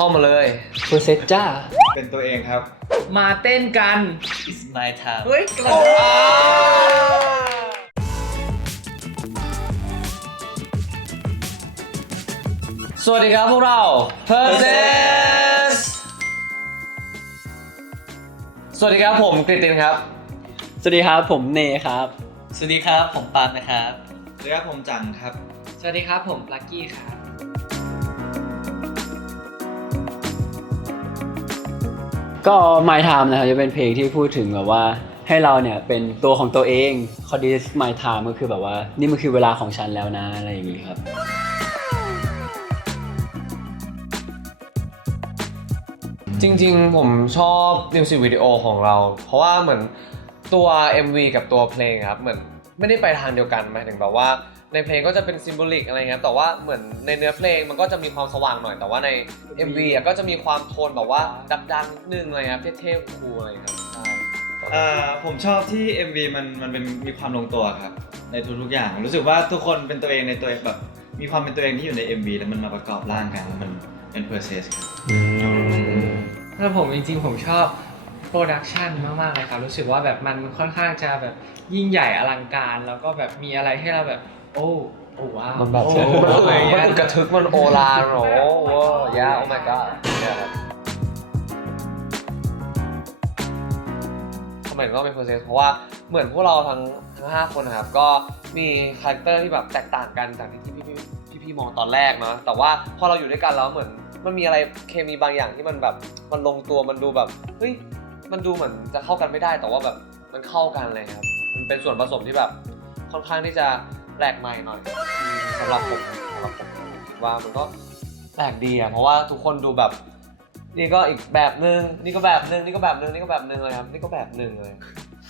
เข้ามาเลยเพอร์เซจ้าเป็นตัวเองครับ มาเต้นกัน It's my time เฮ้ยกระสวัสดีครับพวกเรา p e r s e s สวัสดีครับผมกริตินครับ สวัสดีครับผมเนครับ สวัสดีครับผมปาล์มนะครับเรียกผมจังครับ สวัสดีครับผมลักกี้ครับ ก็ My Time นะครับจะเป็นเพลงที่พูดถึงแบบว่าให้เราเนี่ยเป็นตัวของตัวเองคอดี My Time ก็คือแบบว่านี่มันคือเวลาของฉันแล้วนะอะไรอย่างงี้ครับจริงๆ ผมชอบมิวสิกวิดีโอของเรา เพราะว่าเหมือนตัว MV กับตัวเพลงครับเหมือนไม่ได้ไปทางเดียวกันหมายถึงแบบว่า ในเพลงก็จะเป็นซิมโบลิกอะไรเงี้ยแต่ว่าเหมือนในเนื้อเพลงมันก็จะมีความสว่างหน่อยแต่ว่าใน MV อะก็จะมีความโทนแบบว่าดังๆนิดนึงอะไรเงี้ยเท่ๆคูลๆอะไรครับใช่เอ่อผมชอบที่ MV มันมันเป็นมีความลงตัวครับ ในทุกๆอย่าง รู้สึกว่าทุกคนเป็นตัวเองในตัวเองแบบมีความเป็นตัวเองที่อยู่ใน MV แล้วมันมาประกอบร่างกันแล้วมันเป็น process ครับแล้วผมจริงๆผมชอบโปรดักชันมากๆเลยครับรู้สึกว่าแบบมันค่อนข้างจะแบบยิ่งใหญ่อลังการ แล้วก็แบบมีอะไรให้เราแบบ โอ้โอ้ว้าวมันแบบโอ้มันอะไรอึเงี้ยมันอึกระทึกมันโอลานโอ้โหยาโอ้ my god เนี่ยครับทำไมถึงต้องเป็น process เพราะว่าเหมือนพวกเราทั้งทั้งห้าคนนะครับ ก็มีคาแรคเตอร์ที่แบบแตกต่างกันจากที่พี่พี่พี่พี่มองตอนแรกเนาะแต่ว่าพอเราอยู่ด้วยกันแล้วเหมือนมันมีอะไรเคมีบางอย่างที่มันแบบมันลงตัวมันดูแบบเฮ้ยมันดูเหมือนจะเข้ากันไม่ได้แต่ว่าแบบมันเข้ากันเลยครับ มันเป็นส่วนผสมที่แบบค่อนข้างที่จะ แปลกใหม่หน่อยอืมสำหรับผมสำหรับผมคิดว่ามันก็แปลกดีอะเพราะว่าทุกคนดูแบบ นี่ก็อีกแบบนึงนี่ก็แบบนึงนี่ก็แบบนึงนี่ก็แบบนึงเลยครับนี่ก็แบบนึงเลย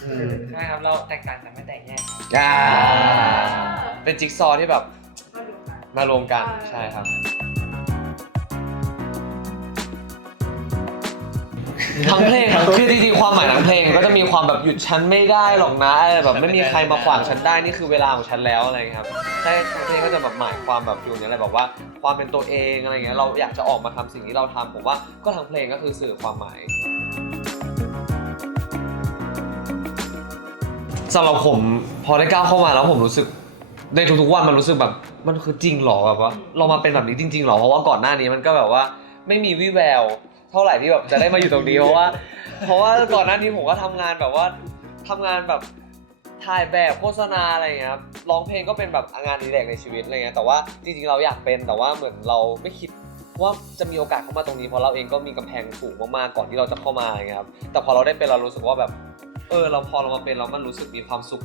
อืมใช่ครับเราแตกต่างแต่ไม่แตกแยกอ่าเป็นจิ๊กซอว์ที่แบบมารวมกันใช่ครับ ทั้งเพลงครับคือจริงๆความหมายทั้งเพลงก็จะมีความแบบหยุดฉันไม่ได้หรอกนะอะไรแบบไม่มีใครมาขวางฉันได้นี่คือเวลาของฉันแล้วอะไรอย่างเงี้ยครับใช่ทั้งเพลงก็จะแบบหมายความแบบฟิลนี้อะไรแบบว่าความเป็นตัวเองอะไรเงี้ยเราอยากจะออกมาทำสิ่งที่เราทำผมว่าก็ทั้งเพลงก็คือสื่อความหมายสำหรับผมพอได้ก้าวเข้ามาแล้วผมรู้สึกในทุกๆวันมันรู้สึกแบบมันคือจริงเหรอแบบว่าเรามาเป็นแบบนี้จริงๆเหรอเพราะว่าก่อนหน้านี้มันก็แบบว่าไม่มีวี่แวว เท่าไหร่ที่แบบจะได้มาอยู่ตรงนี้เพราะว่า เพราะว่าก่อนหน้านี้ผมก็ทำงานแบบว่าทำงานแบบถ่ายแบบโฆษณาอะไรอย่างเงี้ยครับร้องเพลงก็เป็นแบบงานอดีแลกในชีวิตอะไรเงี้ยแต่ว่าจริงๆเราอยากเป็นแต่ว่าเหมือนเราไม่คิดว่าจะมีโอกาสเข้ามาตรงนี้เพราะเราเองก็มีกำแพงสูงมากๆก่อนที่เราจะเข้ามาอย่างเงี้ยครับแต่พอเราได้เป็นเรารู้สึกว่าแบบเออเราพอเรามาเป็นแล้วมันรู้สึกมีความสุข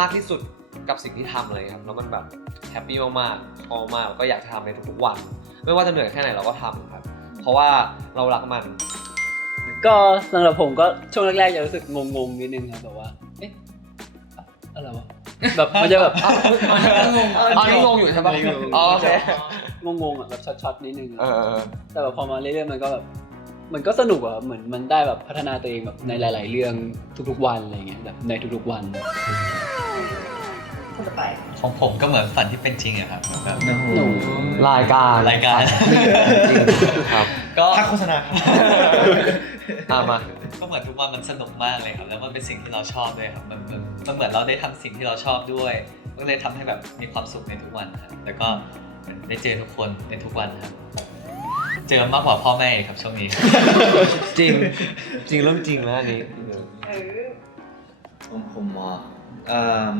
มากที่สุดกับสิ่งที่ทำเลยครับแล้วมันแบบแฮปปี้มากๆชอบมากแล้วก็อยากทำในทุกๆวัน ไม่ว่าจะเหนื่อยแค่ไหนเราก็ทำครับ เพราะว่าเรารักมัน ก็สำหรับผมก็ช่วงแรกๆจะรู้สึกงงๆนิดนึงครับแบบว่า เอ๊ะอะอะไรวะแบบมันจะแบบอ๋อนี่งงอยู่ใช่ปะงงอยู่อ๋อโอเคงงๆอะแบบช็อตๆนิดนึงอะเออเออ แต่แบบพอมาเรื่อยๆมันก็แบบ มันก็สนุกอะเหมือนมันได้แบบพัฒนาตัวเองแบบในหลาย ๆ เรื่องทุกๆวันอะไรเงี้ยแบบในทุกๆวัน ของผมก็เหมือนฝันที่เป็นจริงอะครับแบบหนูรายการรายการจริงครับก็ถ้าโฆษณาครับตามมา ก็เหมือนทุกวันมันสนุกมากเลยครับ แล้วมันเป็นสิ่งที่เราชอบด้วยครับมันมันมันเหมือนเราได้ทำสิ่งที่เราชอบด้วยก็เลยทำให้แบบมีความสุขในทุกวันครับแล้วก็เหมือนได้เจอทุกคนในทุกวันครับ เจอมากกว่าพ่อแม่อีกครับช่วงนี้ จริง จริงเรื่องจริงนะอันนี้ผมผมว่า เอ่อ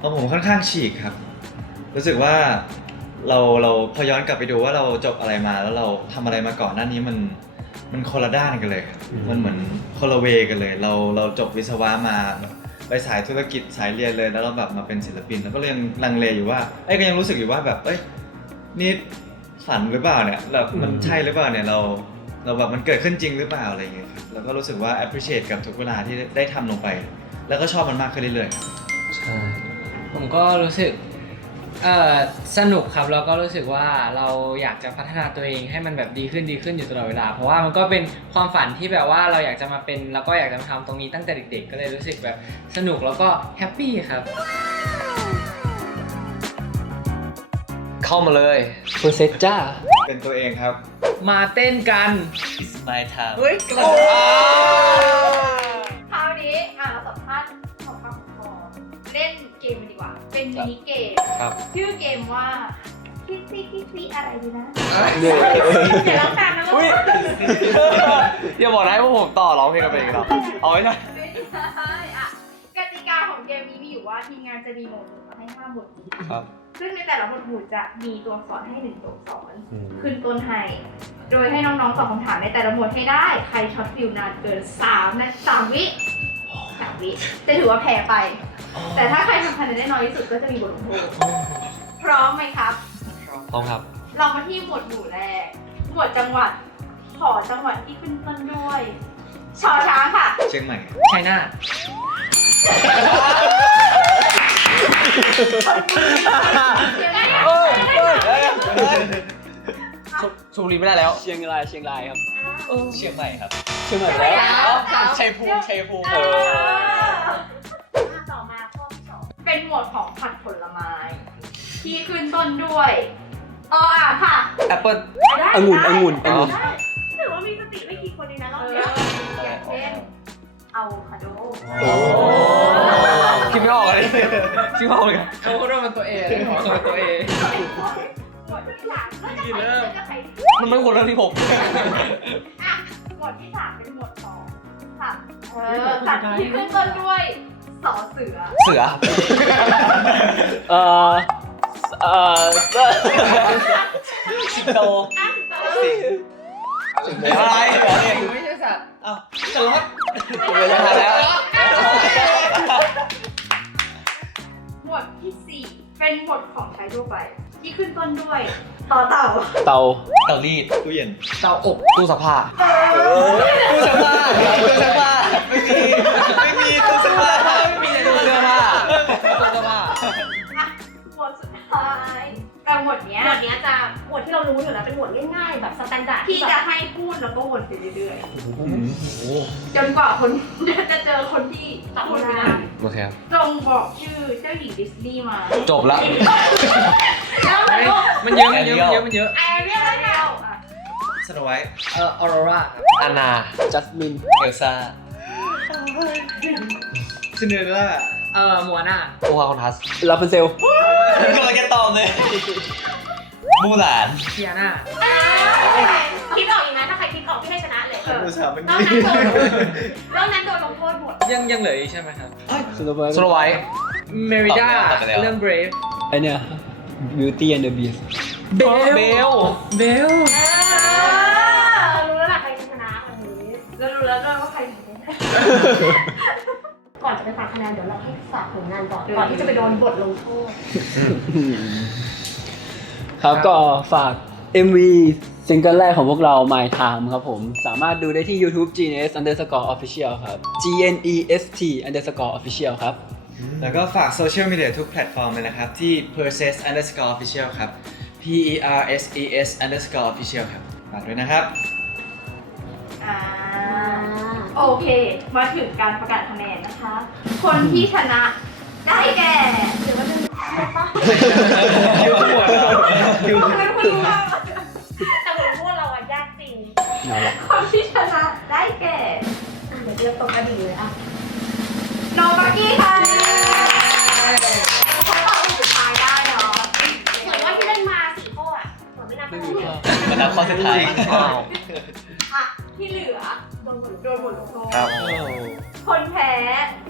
ของผมค่อนข้างฉีกครับ รู้สึกว่าเราเราพอย้อนกลับไปดูว่าเราจบอะไรมาแล้วเราทำอะไรมาก่อนหน้านี้มันมันคนละด้านกันเลยครับอืมมันเหมือนคนละเวกันเลย เราเราจบวิศวะมาแบบไปสายธุรกิจสายเรียนเลยแล้วเราแบบมาเป็นศิลปิน แล้วก็ยังลังเลอยู่ว่าเอ้ยก็ยังรู้สึกอยู่ว่าแบบเอ้ยนี่ฝันหรือเปล่าเนี่ยแบบมันใช่หรือเปล่าเนี่ยเราเราแบบมันเกิดขึ้นจริงหรือเปล่าอะไรอย่างเงี้ยครับแล้วก็รู้สึกว่า appreciate กับทุกเวลาที่ได้ทำลงไป แล้วก็ชอบมันมากขึ้นเรื่อยๆครับ ใช่ ผมก็รู้สึกเอ่อสนุกครับแล้วก็รู้สึกว่าเราอยากจะพัฒนาตัวเองให้มันแบบดีขึ้นดีขึ้นอยู่ตลอดเวลา เพราะว่ามันก็เป็นความฝันที่แบบว่าเราอยากจะมาเป็น แล้วก็อยากจะมาทำตรงนี้ตั้งแต่เด็กๆ ก็เลยรู้สึกแบบสนุกแล้วก็แฮปปี้ครับ เข้ามาเลยเพอร์เซจ้า เป็นตัวเองครับ มาเต้นกัน It's my time เฮ้ยกระ เป็นมินิเกม ครับชื่อเกมว่าคิดซี่คิดซี่อะไรดีนะเนี่ยเดี๋ยวเราตามนะลูกอย่าบอกนะให้พวกผมต่อร้องเพลงกันไปอีกหรอเอาไม่ใช่ไม่ใช่อะกติกาของเกมนี้มีอยู่ว่าทีมงานจะมีหมวดหมู่มาให้ห้าหมวดหมู่ครับ ซึ่งในแต่ละหมวดหมู่จะมีตัวอักษรให้หนึ่งตัวอักษรขึ้นต้นให้โดยให้น้องๆตอบคำถามในแต่ละหมวดให้ได้ ใครช็อตฟิวนานเกิน3นะ3วิสามวิจะถือว่าแพ้ไป แต่ถ้าใครทำคะแนนได้น้อยที่สุดก็จะมีบทลงโทษพร้อมไหมครับ พร้อมครับ เรามาที่หมวดหมู่แรก หมวดจังหวัด ขอจังหวัดที่ขึ้นต้นด้วยชอช้างค่ะ เชียงใหม่ชัยนาทเดี๋ยวนะชลชลบุรีไม่ได้แล้วเชียงรายเชียงรายครับเชียงใหม่ครับเชียงใหม่ไปแล้วชัยภูมิชัยภูมิเออ เป็นหมวดของผักผลไม้ ที่ขึ้นต้นด้วยออ่างค่ะแอปเปิ้ล ได้องุ่นได้องุ่นองุ่น ได้ถือว่ามีสติไม่กี่คนเองนะรอบเนี้ยอย่างเช่นอะโวคาโดโอ้คิดไม่ออกเลยคิดไม่ออกเลยเขาก็ต้องเป็นตัวเองเขาเป็นตัวเอง หมวดที่สามก็จะใครก็จะใครมันไม่ควรเรื่องที่ผมอะหมวดที่สามเป็นหมวดสองค่ะเออสัตว์ที่ขึ้นต้นด้วย สอเสือเสือเอ่อเอ่อสิงโตอะอะไรไม่ใช่สัตว์อ้าวสล็อตเวลาแล้วหมวดที่สี่เป็นหมวดของใช้ทั่วไป ที่ขึ้นต้นด้วยต่อเต่าเตาเตารีดตู้เย็นเตาอบตู้ซักผ้าตู้เสื้อผ้าตู้เสื้อผ้าไม่มีไม่มีตู้เสื้อผ้า แต่หมวดเนี้ยหมวดเนี้ยจะหมวดที่เรารู้อยู่แล้วเป็นหมวดง่ายๆแบบสแตนดาร์ดพี่ที่จะแบบให้พูดแล้วก็วนไปเรื่อยๆจนกว่าคน จะเจอคนที่พูดไม่ได้โอเคครับ จงบอกชื่อเจ้าหญิงดิสนีย์มา จบละ แล้วมันก็มันเยอะมันเยอะมันเยอะมันเยอะ แอเรียลแล้วอะสโนไวท์เอ่อออโรราครับอานา จัสมิน เอลซ่าซินเดอเรลล่า เอ่อมัวน่าโอฮาคอนทัสลาพันเซลกำลังจะตอบเลยมูหลานเทียน่าคิดออกอีกนะถ้าใครคิดออกพี่ให้ชนะเลยอุตสาหมันนอกนั้นโดนนอกนั้นโดนลงโทษหมดยังยังเหลืออีกใช่ไหมครับสโนไวท์สโนไวท์เมริด้าเรื่อง Brave ไอเนี่ย Beauty and the Beast เบลเบลเบลรู้แล้วล่ะใครจะชนะวันนี้แล้วรู้แล้วด้วยว่าใครผิดแน่ก่อนจะไปฝาก คะแนนเดี๋ยวเราให้ฝากผลงานก่อนก่อนที่จะไปโดนบทลงโทษครับก็ฝาก MV ซิงเกิลแรกของพวกเรา My Time ครับผม สามารถดูได้ที่ YouTube GNS underscore official ครับ GNEST underscore official ครับ แล้วก็ฝากโซเชียลมีเดียทุกแพลตฟอร์มเลยนะครับ ที่ process underscore official ครับ P E R S E S underscore official ครับ ฝากด้วยนะครับ อ่า โอเค มาถึงการประกาศคะแนนนะคะ คนที่ชนะ ได้แก่เดี๋ยวว่าจะใช่ปะคิวขวดคิวไม่รู้ว่าแต่บทลงโทษเราอะยากจริงนั่นแหละคนที่ชนะได้แก่เดี๋ยวเลือกตรงกระดิ่งเลยอะน้องบักกี้ค่ะเขาตอบสุดท้ายได้เนาะเหมือนว่าที่เล่นมาสี่ข้ออะเหมือนไม่นับไม่ข้อมีข้อมันนับข้อสุดท้ายอ้าวอะที่เหลือโดนบทลงโดโทษนบทลงโทษ ครับคนแพ้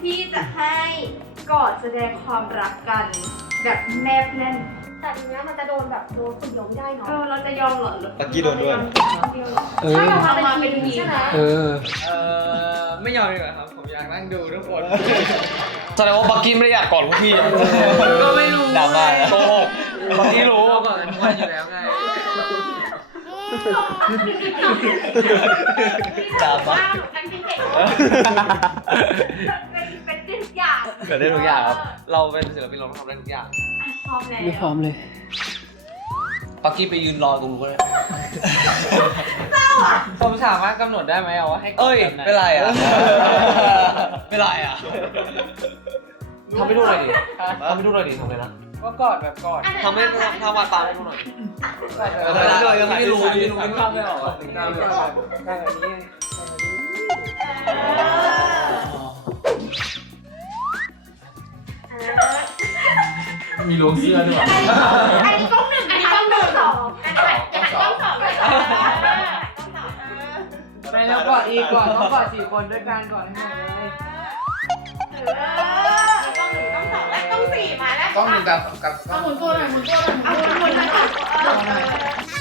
ที่จะให้กอดแสดงความรักกัน แบบแนบแน่นแต่ทีเนี้ยมันจะโดนแบบโดนคนเดียวไม่ได้เนาะเออเราจะยอมเหรอปักกี้โดนด้วย คนเดียวเหรอเออ ใช่เรามาเป็นทีมใช่ไหมเออ เอ่อไม่ยอมดีกว่าครับ ผมอยากนั่งดูทุกคน แสดงว่าบักกี้ไม่ได้อยากกอดพวกพี่อะก็ไม่รู้ดราม่าโกหกบักกี้รู้รู้ก่อนกันว่าอยู่แล้วไง ดราม่าว้าวกันเป็นเก่งเป็นเป็นได้ทุกอย่างเกิดได้ทุกอย่างครับ เราเป็นศิลปินเราต้องทำได้ทุกอย่างพร้อมแล้วไม่พร้อมเลย ปักกี้ไปยืนรอตรงนู้นก็ได้ผมสามารถกำหนดได้ไหมอะว่าให้กดเอ้ยแบบไหนเป็นไรอะเป็นไรอะทำให้ดูหน่อยดิทำให้ดูหน่อยดิทำไงนะ ก็กอดแบบกอดทำให้ทำทำมาตามให้ดูหน่อยเออเดี๋ยวยังไม่รู้ยังไม่รู้นึกภาพไม่ออกอะนึกภาพไม่ออกได้แบบนี้มีลงเสื้อด้วยอันนี้กล้องหนึ่งอันนี้กล้องหนึ่งสองอันนี้หันกล้องสองเลยกล้องสองเออไม่แล้วกอดอีกกอดต้องกอดสี่คนด้วยกันก่อนให้หมดเลย ต้องหมาแล้วต้อนกับกับ เอาหมุนตัวหน่อยหมุนตัวหน่อยหมุนตัวหน่อยหมุนตัวหน่อย